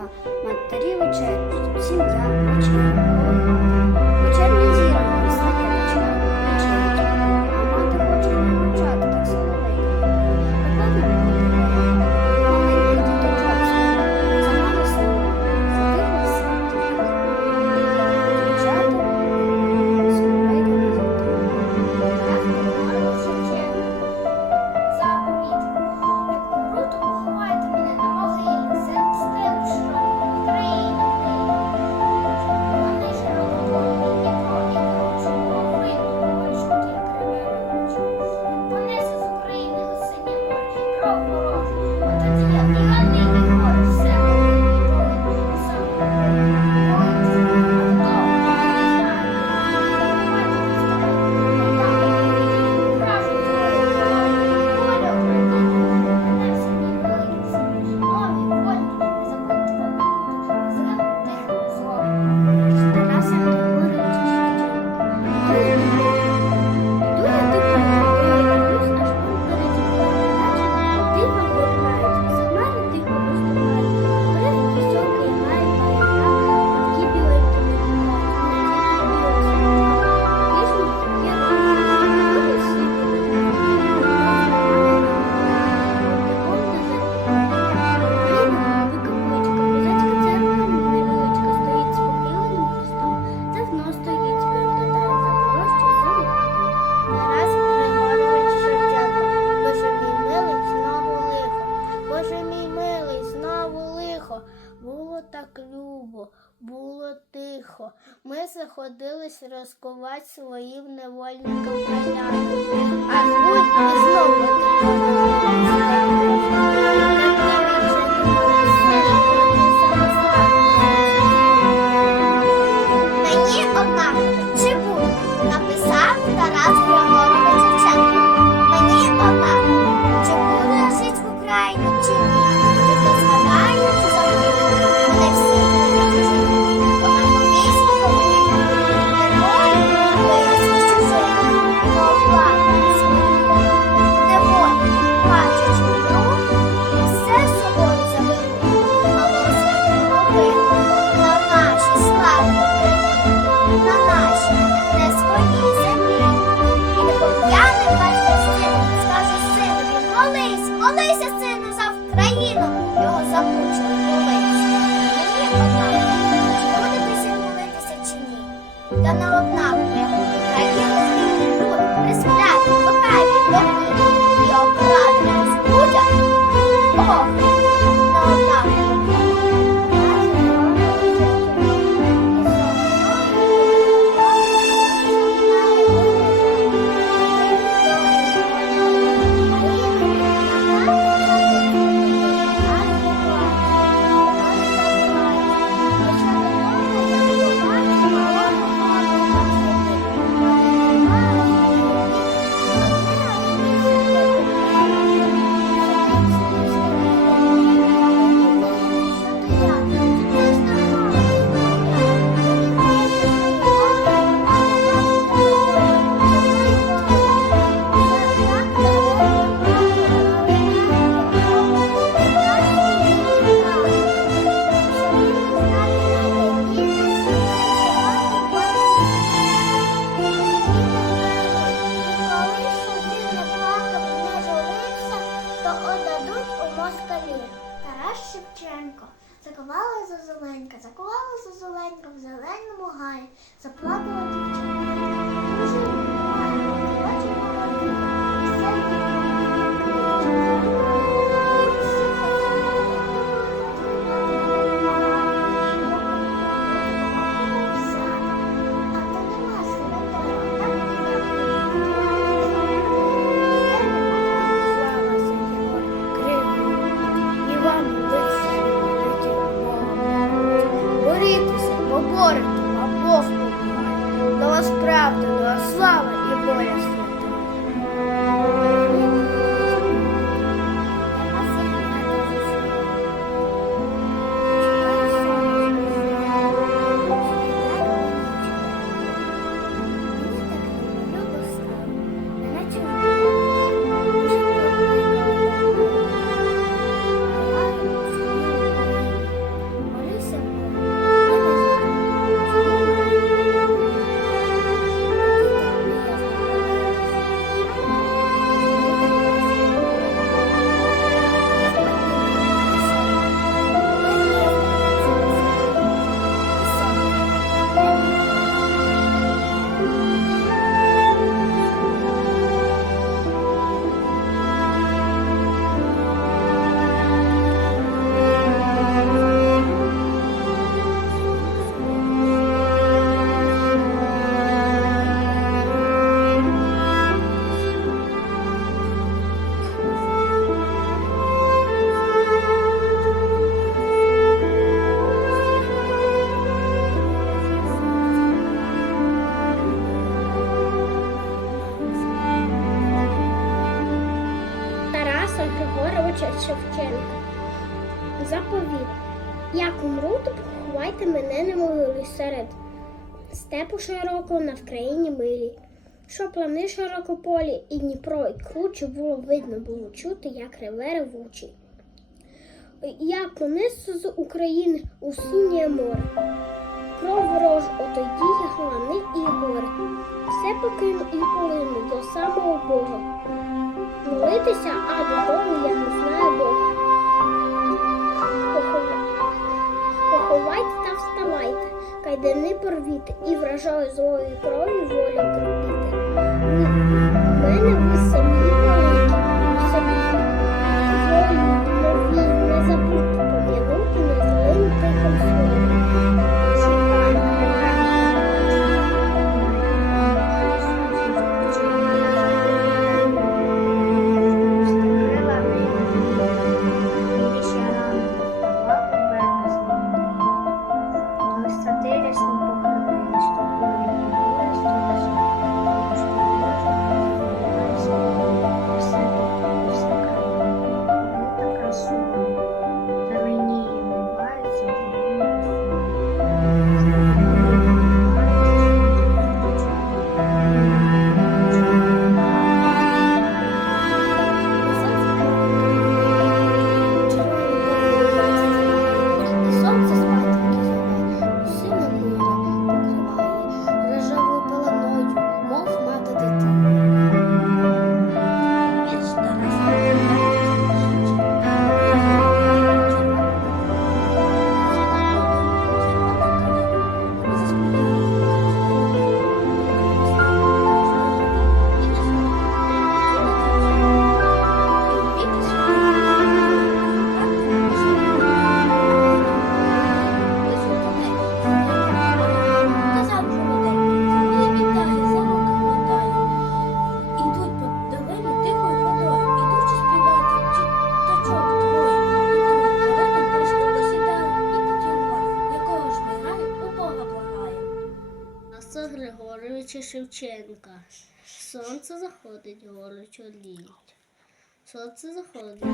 嗯。заходились розкувати своїм невольникам конями, а звуть і знову. Ganawag na. Шевченко. Закувала зозеленька, закувала за зеленька в зеленому гаї, заплакала дівчинка. Григоровича Шевченка. Заповіт. Як умру, то поховайте мене на могилі серед степу широкого на Вкраїні милі. Що плани широкополі і Дніпро, і круче було видно, було чути, як реве ревучий. Як понесу з України у синє море. Кров ворож, отоді я глани і горе. Все покину і полину до самого Бога. Молитися, а додому я не знаю Бога. Поховайте та вставайте, кайдани порвіте і вражаю злою кров'ю волю кропіти. В мене ви самі Тараса Григоровича Шевченка. Сонце заходить, гори чоліють. Сонце заходить.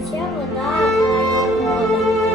Тече вода, вода.